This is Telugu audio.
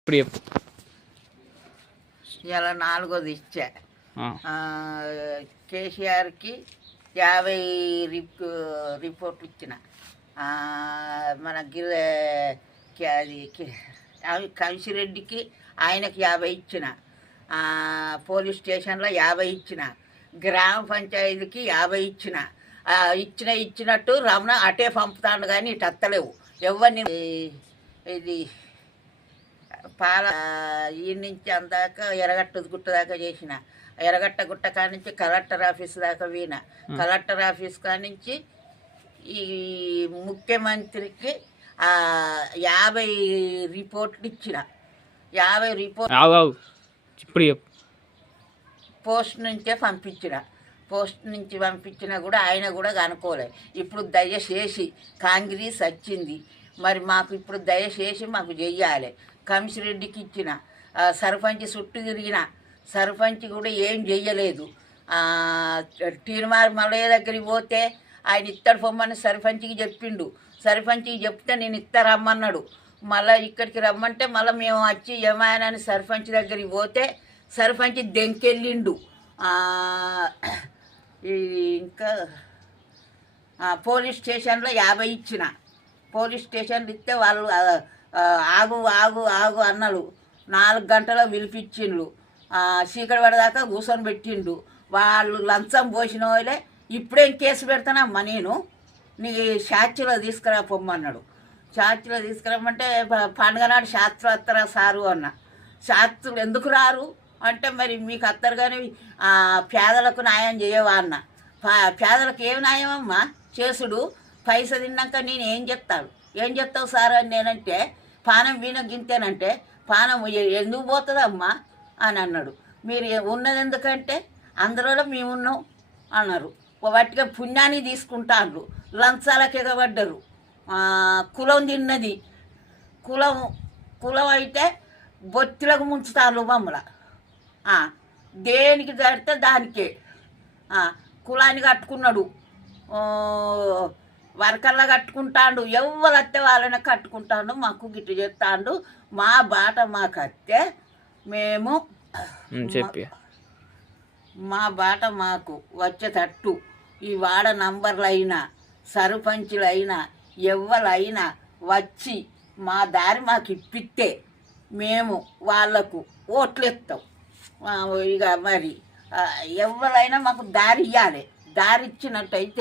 ఇప్పుడు చెప్పు. ఇలా 4వది ఇచ్చా. కేసీఆర్కి 50 రిపోర్ట్లు ఇచ్చిన. మన అది కంసిరెడ్డికి ఆయనకి 50 ఇచ్చిన. పోలీస్ స్టేషన్లో 50 ఇచ్చిన. గ్రామ పంచాయతీకి 50 ఇచ్చిన. ఇచ్చినట్టు రమణ అటే పంపుతాడు కానీ ఇటు అత్తలేవు ఎవరిని. ఇది ఈ నుంచి అందాక ఎర్రగట్ట గుట్ట దాకా చేసిన. ఎర్రగట్ట గుట్ట కాడి నుంచి కలెక్టర్ ఆఫీస్ దాకా వీణ. కలెక్టర్ ఆఫీస్ కాడి నుంచి ఈ ముఖ్యమంత్రికి 50 రిపోర్ట్లు ఇచ్చిన. 50 రిపోర్ట్ ఇప్పుడు పోస్ట్ నుంచే పంపించిన. పోస్ట్ నుంచి పంపించినా కూడా ఆయన కూడా కనుక్కోలే. ఇప్పుడు దయచేసి కాంగ్రెస్ వచ్చింది, మరి మాకు ఇప్పుడు దయచేసి మాకు చెయ్యాలి. కంసిరెడ్డికి ఇచ్చిన. సర్పంచ్ చుట్టూ తిరిగిన, సర్పంచ్ కూడా ఏం చెయ్యలేదు. తీర్మార్ మల్లయ్య దగ్గరికి పోతే ఆయన ఇత్తడు పొమ్మని సర్పంచ్కి చెప్పిండు. సర్పంచ్కి చెప్తే నేను రమ్మన్నాడు. మళ్ళీ ఇక్కడికి రమ్మంటే మళ్ళీ మేము వచ్చి ఏమాయనని సర్పంచ్ దగ్గరికి పోతే సర్పంచ్ దెంకెళ్ళిండు. ఇంకా పోలీస్ స్టేషన్లో 50 ఇచ్చిన. పోలీస్ స్టేషన్లు ఇస్తే వాళ్ళు ఆగు ఆగు ఆగు అన్నారు. 4 గంటలో పిలిపించిండ్రు. చీకటి పడదాకా కూర్చొని పెట్టిండు. వాళ్ళు లంచం పోసిన వాళ్ళే ఇప్పుడేం కేసు పెడతానమ్మా నేను, నీ శాస్త్రిలో తీసుకురా పొమ్మన్నాడు. శాస్త్రిలో తీసుకురమ్మంటే పండుగ నాడు శాస్త్రి వస్తారా సారు అన్న. శాస్త్రులు ఎందుకు రారు అంటే మరి మీకు అత్తరు కానీ పేదలకు న్యాయం చేయవా అన్న. పేదలకు ఏం న్యాయం అమ్మా చేసుడు? పైస తిన్నాక నేను ఏం చెప్తావు సార్ అని నేనంటే పానం వీణ గింతేనంటే పానం ఎందుకు పోతుందమ్మా అని అన్నాడు. మీరు ఉన్నది ఎందుకంటే అందరిలో మేము ఉన్నాం అన్నారు. వాటిగా పుణ్యాన్ని తీసుకుంటారు, లంచాలకు ఎగబడ్డరు. కులం తిన్నది. కులం అయితే బొత్తిలకు ముంచుతారు మమ్మల్ని. దేనికి జరిగితే దానికే కులాన్ని కట్టుకున్నాడు, వర్కర్లా కట్టుకుంటాడు. ఎవరు వస్తే వాళ్ళని కట్టుకుంటాడు. మాకు గిట్టు చెప్తాడు. మా బాట మాకు వస్తే మేము చెప్పి మా బాట మాకు వచ్చేటట్టు ఈ వాడ నంబర్లైనా సర్పంచులైనా ఎవరైనా వచ్చి మా దారి మాకు ఇప్పిస్తే మేము వాళ్లకు ఓట్లేస్తాం. ఇక మరి ఎవరైనా మాకు దారి ఇవ్వాలి. దారి ఇచ్చినట్టయితే